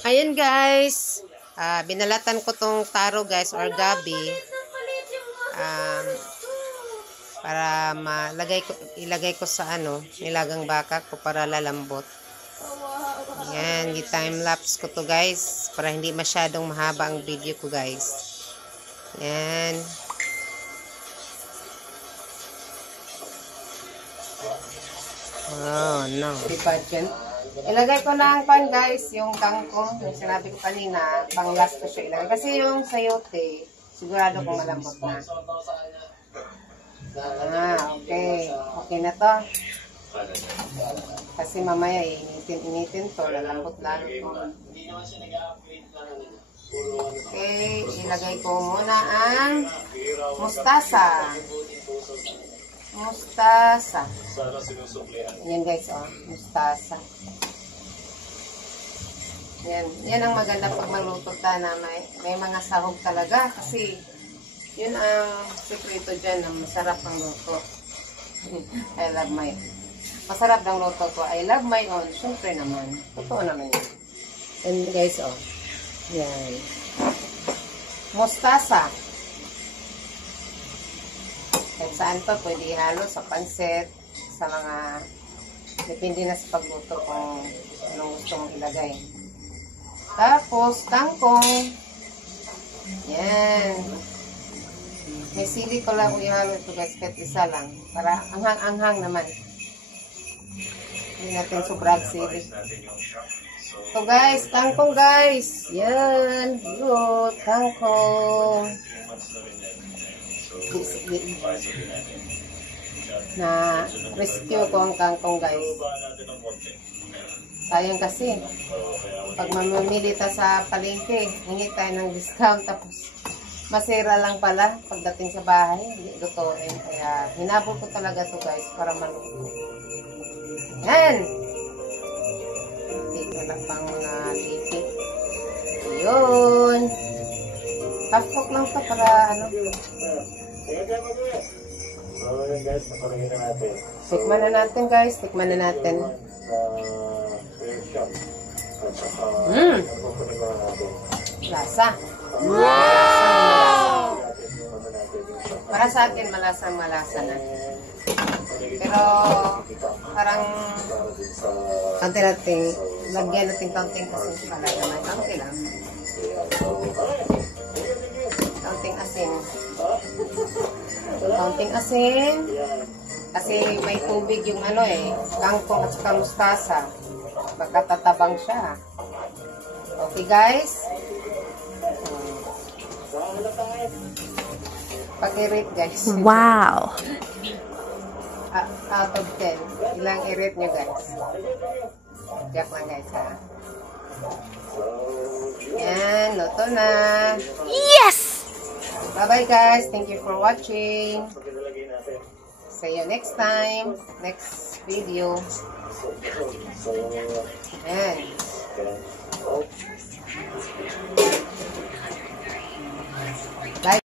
Ayan guys, binalatan ko tong taro guys or gabi para ilagay ko sa nilagang baka ko para lalambot. Ayan, i-time lapse ko to guys para hindi masyadong mahaba ang video ko guys. Ayan. Oh no. Ilagay ko na ang pan guys, yung kangkong, yung sinabi ko kanina, pang last ko siya ilagay. Kasi yung sayote, sigurado kong malambot na. Okay. Okay na to. Kasi mamaya initin to, lalambot lalo to. Okay, ilagay ko muna ang mustasa. Mustasa. Yan guys, mustasa. Yan ang maganda pag maluto na may mga sahog talaga kasi yun ang sekreto dyan na masarap ang luto. I love my masarap ang luto ko. I love my own. Siyempre naman. Totoo naman yun. And guys, yan. Mustasa. Kahit saan pa, pwede ihalo sa pansit, sa mga, depende na sa pagluto kung anong gusto mong ilagay. Tapos, kangkong. Yan. May sili ko lang ihalo ito guys, kahit isa lang. Para anghang-anghang naman. Hindi natin sobrang sili. So guys, kangkong guys. Yan. Good. Kangkong. Na rescue ko ang kangkong guys. Sayang kasi pag mamimili ta sa palengke, hingi tayo ng discount tapos masira lang pala pagdating sa bahay, hindi lutuin. Kaya hinabol ko talaga to guys para maluto. Yan. Take ko lang pang mga lipit. Yun. Half-cook lang to para So, yun guys, naparagin na natin. Tikman na natin guys, tikman na natin. Lasa. Wow! Para sa akin, malasa na. Pero, parang konti-nating, lagyan natin kaunting asin pala naman. Kaunti lang. Kaunting asin. Kaunting asin. Kasi may tubig yung kangkong at saka mustasa. Baka tatabang siya. Okay guys. Pag-i-rate guys. Wow. Out of 10. Ilang i-rate nyo guys? Jack lang guys ha. Yan. Luto na. Yes! Bye-bye guys. Thank you for watching. See you next time. Next video. Ayan. Bye.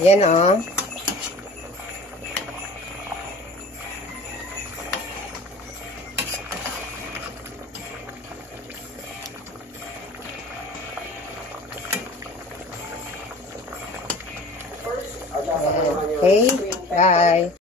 Yan Okay, bye.